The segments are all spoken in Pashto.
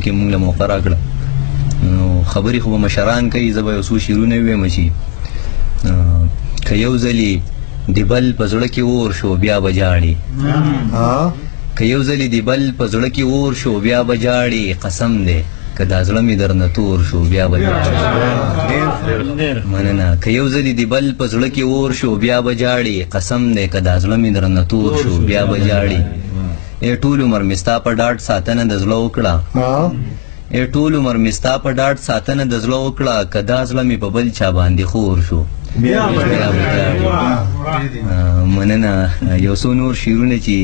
کې موږ له موقع راکړه نو خبرې خو به مشران کوي زه به یو څو شعرونه ووایم چې که یو ځلې د بل په زړه کې اور شو بیا به ژاړې که یو ځلې د بل په زړه کې اور شو بیا به ژاړې قسم دی که دا زړه مې درنه تور شو بیا به ژاړې مننه که یو ځلې د بل په زړه کې اور شو بیا به ژاړې قسم دی که دا زړه مې درنه تور شو بیا به ژاړې ټول عمر مې ستا په ډاډ ساتنه د زړه وکړه ټول عمر مې ستا په ډاډ ساتنه د زړه وکړه که دا زړه مې په بل چا باندې خور شو بیا به ژاړې مننه یو څو نور شعرونه چې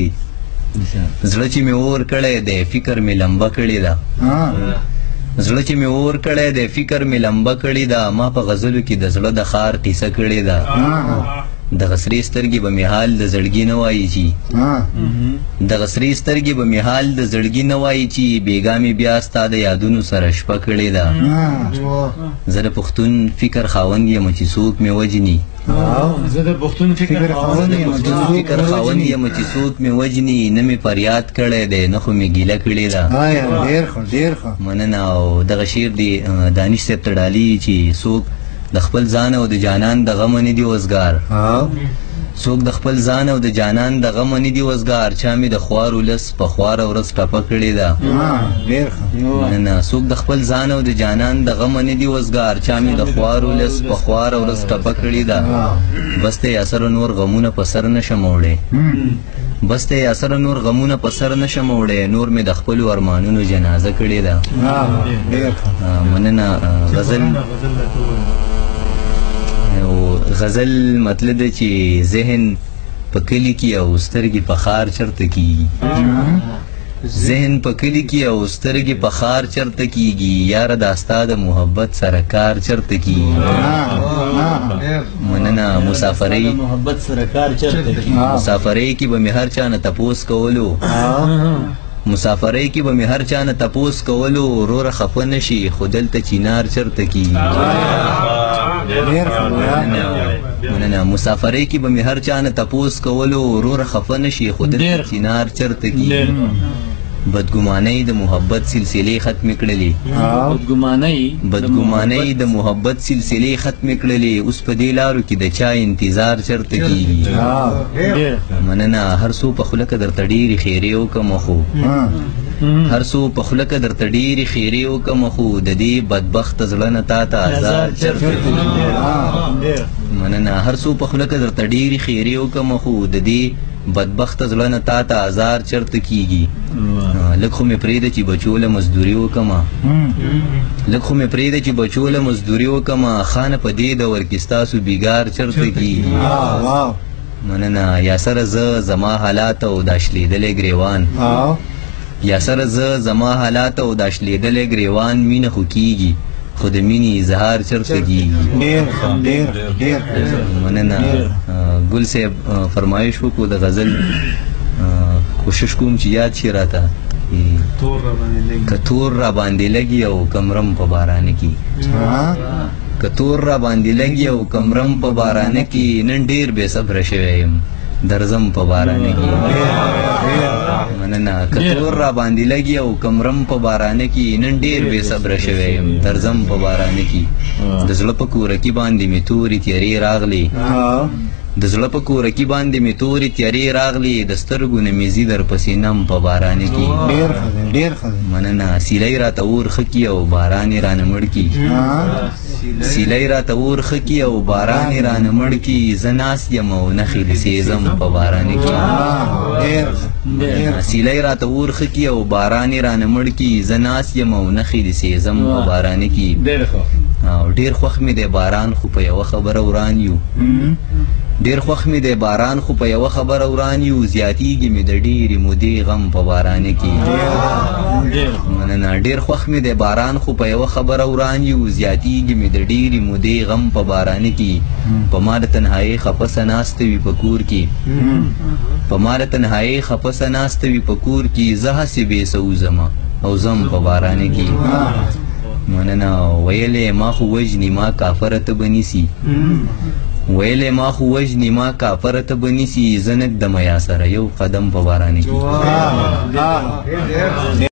زړه چې مې اور کړی دی فکر مې لمبه کړې ده زړه چې مې اور کړی دی فکر مې لمبه کړې ده ما په غزلو کې د زړه د ښار قیسه کړې ده دغه سرې سترګې به مې حال د زړګي نه وایي چې دغه سرې سترګې به مې حال د زړګي نه وایي چې بېګا مې بیا ستا د یادونو سره شپه کړې ده زه د پښتون فکر خاوند یم چې څوک مې وجني زه د پښتون فکر خاوند یم چې څوک مې وجني نه مې فریاد کړی دی نه خو مې ګیله کړې ده مننه او دغه شعر دی دانش صاحب تړالي چې څوک د خپل ځان او د جانان د غم نه دي وزګار څوک د خپل ځان او د جانان د غم نه دي وزګار چا مې د خوار ولس په خواره ورځ ټپه کړې ده نه څوک د خپل ځان او د جانان د غم نه دي وزګار چا مې د خوار ولس په خواره ورځ ټپه کړې ده بس ته اثر نور غمونه په سر نشم وړی بس ته اثر نور غمونه په سر نشم وړی نور مې د خپلو ارمانونو جنازه کړې ده مننه غزل مطلب دی چې ذهن په کلي کې او سترګې په ښار چرته کېږي ذهن په کلي کې او سترګې په ښار چرته کېږي یاره دا ستا د محبت سره کار چرته کېږي مننه مسافرۍ کې به مې هر چا نه تپوس کولو مسافرۍ کې به مې هر چا نه تپوس کولو وروره خفه نه شي خو دلته چینار چرته کېږي مننه مسافرۍ کې به مې هر چا نه تپوس کولو وروره خفه نه شي خو دلته چینار چرته کېږي بدګمانۍ د محبت سلسلې ختمې کړلې بدګمانۍ د محبت سلسلې ختمې کړلې اوس په دې لارو کې د چا انتظار چرته کېږي مننه هر څو په خوله کې درته ډېرې خیرې وکړم خو هر څو په خوله کې درته ډېرې خیرې وکړم خو د دې بدبخته زړه نه تا ته ازار چرته کېږي مننه هر څو په خوله کې درته ډېرې خیرې وکړم خو د دې بدبخته زړه نه تا ته ازار چرته کېږي لږ خو مې پرېږده چې بچو له مزدوري وکړمه لږ خو مې پرېږده چې بچو له مزدوري وکړمه خانه په دې دور کې ستاسو بیګار چرته کېږي مننه یا سره زه زما حالات او دا شلېدلی ګریوان یا سره زه زما حالات او دا شلېدلی ګریوان مینه خو کېږي خو د مینې اظهار چرته کېږي مننه ګل صاحب فرمایش وکړو د غزل کوشش کوم چې یاد شي راته که تور را باندې لګي او کمرم په بارانه کې که تور را باندې لګي او کمرم په بارانه کې نن ډېر بې صبره شوی یم درځم په بارانه کې مننه که تور را باندې لګي او کمرم په بارانه کې نن ډېر بې صبره شوی یم درځم په بارانه کې د زړه په کورکي باندې مې تورې تیارې راغلې د زړه په کورکي باندې مې تورې تیارې راغلې د سترګو نه مې ځي در پسې نم په بارانه کې مننه سیلی راته اور ښه کي او باران یې رانه مړ کي سیلی راته اور ښه کي او باران یې رانه مړ کي زه ناست یم او نښې د سېزم په بارانه کې سیلی راته اور ښه کي او باران یې رانه مړ کي زه ناست یم او نښې د سېزم په بارانه کې او ډېر خوښ مې دی باران خو په یوه خبره وران یو ډېر خوښ مې دی باران خو په یوه خبره وران یو زیاتېږي مې د ډېرې مودې غم په بارانه کې مننه ډېر خوښ مې دی باران خو په یوه خبره وران یو زیاتېږي مې د ډېرې مودې غم په بارانه کې په ما د تنهایۍ خفسه ناسته وي په کور کې په ما د تنهایۍ خفسه ناسته وي په کور کې زه هسې بې څه وځمه او زم په بارانه کې مننه ویلې ما خو وژني ما کافره ته به نیسي ویلې ما خو وژني ما کافره ته به نیسي زه نږدمه یا سره یو قدم په بارانه کې